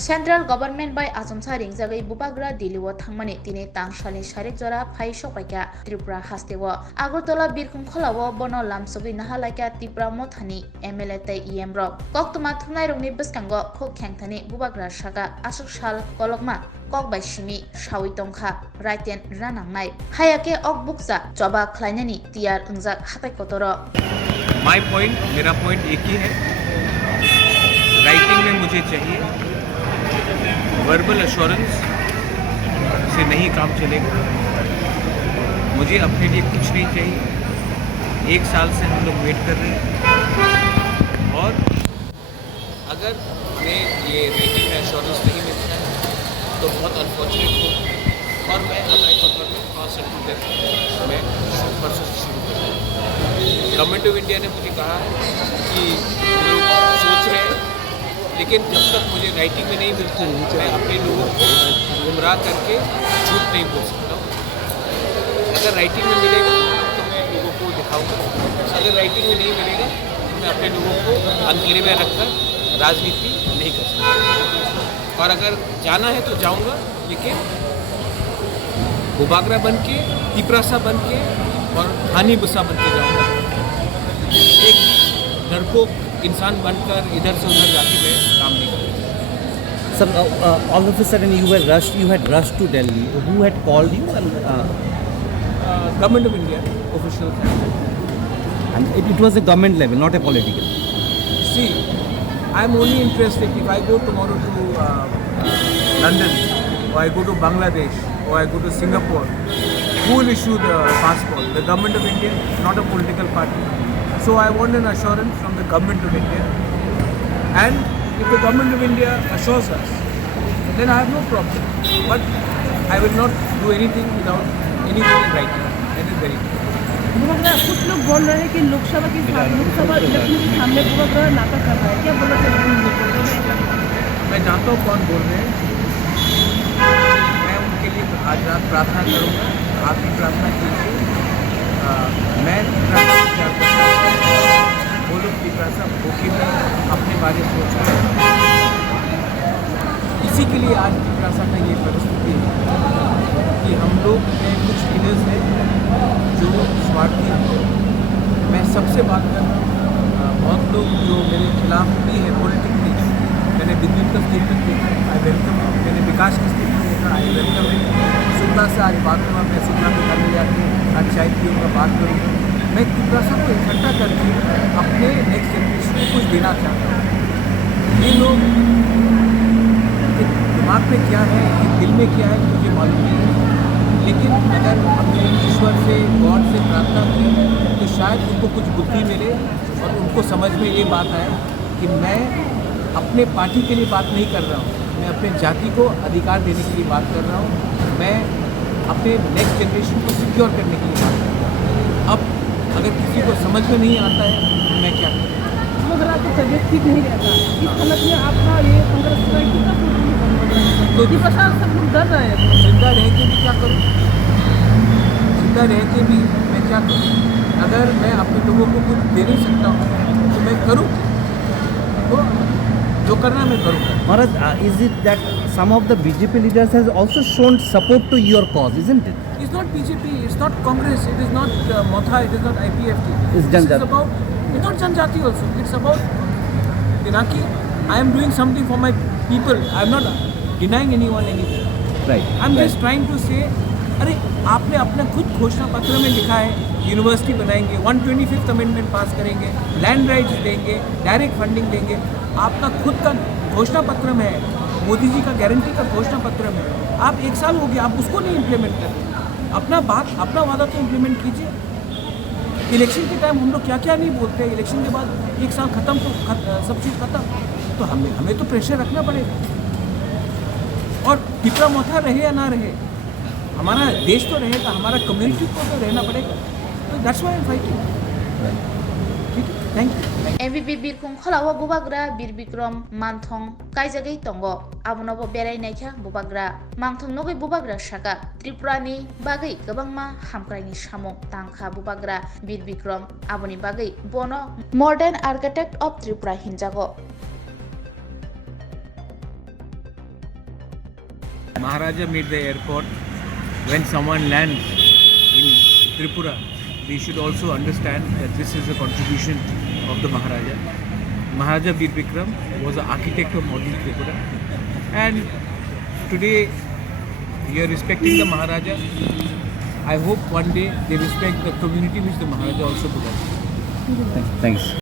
Central government by Assamsa ringjagai bubagra Diliwo thangmani tini tangshali sharik jora phai sokpaikya Tripura hastewo Agartala birkhum kholawo bono lamsogui nahalakya Tripura mothani MLA tai EM rok koktuma thungnai rokni biskango khok khengthani bubagra saka asuk sal kolokma kok bai simi shawi tongkha raiten ranangnai hayake ok buksa choba khlainani tiar ungjak hatai kotoro my point मेरा point एक ही है writing में मुझे चाहिए verbal assurance से नहीं काम चलेगा मुझे अपने लिए कुछ नहीं चाहिए 1 साल से हम लोग वेट कर रहे हैं और अगर हमें ये रेटिंग में एश्योरेंस नहीं मिलता है तो बहुत अनफॉर्चुनेट हो और मैं हाईकोर्ट में कॉन्सेंट्रेट मैं परसों से शुरू कर रहा हूँ गवर्नमेंट ऑफ इंडिया ने मुझे कहा है कि लोग सोच रहे हैं लेकिन जब तक मुझे राइटिंग में नहीं मिलता मैं अपने लोगों को गुमराह करके झूठ नहीं बोल सकता हूँ अगर राइटिंग में मिलेगा तो मैं लोगों को दिखाऊंगा अगर राइटिंग में नहीं मिलेगा तो मैं अपने लोगों को अंधेरे में रखकर राजनीति नहीं कर सकता और अगर जाना है तो जाऊंगा लेकिन बुबागरा बन के तिपरासा बन के और हानी बुसा बन के जाऊंगा एक डरपोक इंसान बनकर इधर से उधर जाके मैं काम नहीं करूँगा Sir, all of a sudden you had rushed to Delhi. Who had called you? Government of India official And it was a government level, not a political. See I am only interested if I go tomorrow to London और I go to Bangladesh or I go to Singapore, who will issue the passport? The government of India, not a political party. So I want an assurance from the government of India. And if the government of India assures us, then I have no problem. But I will not do anything without anything in writing. That is very clear. कुछ लोग बोल रहे हैं कि Lok Sabha election के सामने पूरा नाटक कर रहा है, क्या बोल रहे हैं? मैं जानता हूँ कौन बोल रहे हैं मैं उनके लिए आज रात प्रार्थना करूँगा आप भी प्रार्थना कीजिए मैं वो लोग तिपरासा भूखी में अपने बारे में सोच रहे हैं इसी के लिए आज तिपरासा का ये परिस्थिति है कि हम लोग में कुछ लीडर्स हैं जो स्वार्थी हैं मैं सबसे बात कर रहा हूँ बहुत लोग जो मेरे खिलाफ भी है पॉलिटिकली मैंने विद्युत का स्टेटमेंट देखा आई वेलकम मैंने विकास का स्टेटमेंट देखा आई वेलकम सुल्ता से आज बात हुआ मैं सुल्ता के घर में जाके आज चाय पीऊँगा बात करूँगा मैं तिपरासा को इकट्ठा करके अपने नेक्स्ट जनरेशन को कुछ देना चाहता हूँ ये लोग के दिमाग में क्या है ये दिल में क्या है मुझे मालूम नहीं है लेकिन अगर हमने ईश्वर से गॉड से प्रार्थना की तो शायद उनको कुछ बुद्धि मिले और उनको समझ में ये बात आए कि मैं अपने पार्टी के लिए बात नहीं कर रहा हूँ मैं अपने जाति को अधिकार देने के लिए बात कर रहा हूँ मैं अपने नेक्स्ट जनरेशन को सिक्योर करने के लिए बात कर रहा हूँ अब अगर किसी को समझ में नहीं आता है तो मैं क्या करूँ अगर आपकी तबीयत ठीक नहीं रहता इस हालत में आपका ये कांग्रेस का कितना तो प्रसाद सब लोग डर रहे हैं जिंदा रह के भी क्या करूँ जिंदा रह के भी मैं क्या करूँ अगर मैं अपने लोगों को कुछ दे नहीं सकता हूँ तो मैं करूँ तो जो करना मैं करूँगा Maharaj, is it that some of the BJP leaders has also shown support to your cause, isn't it? It's not BJP, it's not Congress, it is not Motha, it is not IPFT. It's Janjati. It's not Janjati also. It's about Pinaki. I am doing something for my people. I am not denying anyone anything. Right. I am right. just trying to say, अरे आपने अपना खुद घोषणा पत्र में लिखा है university बनाएंगे 125th अमेंडमेंट पास करेंगे लैंड राइट्स देंगे डायरेक्ट फंडिंग देंगे आपका खुद का घोषणा पत्र में है मोदी जी का गारंटी का घोषणा पत्र में आप 1 साल हो गया आप उसको नहीं इम्प्लीमेंट कर रहे अपना वादा तो इम्प्लीमेंट कीजिए इलेक्शन के टाइम हम लोग क्या क्या नहीं बोलते हैं इलेक्शन के बाद 1 साल खत्म तो सब चीज़ खत्म तो हमें तो प्रेशर रखना पड़ेगा और तिपरा मोथा रहे या ना रहे हमारा देश तो रहेगा हमारा कम्युनिटी को तो रहना पड़ेगा तो that's why I am fighting ठीक है thank you MVP birkhum kholawo bubagra birbikrom manthong kaijagai tongo abonobo berai naikha bubagra manthong nogoi bubagra saka Tripura ni bagai gobangma hamkraini samung tangkha bubagra birbikrom aboni bagai bono modern architect of Tripura hinjago Maharaja made the airport. When someone lands in Tripura, they should also understand that this is a contribution of the Maharaja. Maharaja Bir Bikram was the architect of modern Tripura, and today we are respecting the Maharaja. I hope one day they respect the community which the Maharaja also belongs to. Thanks.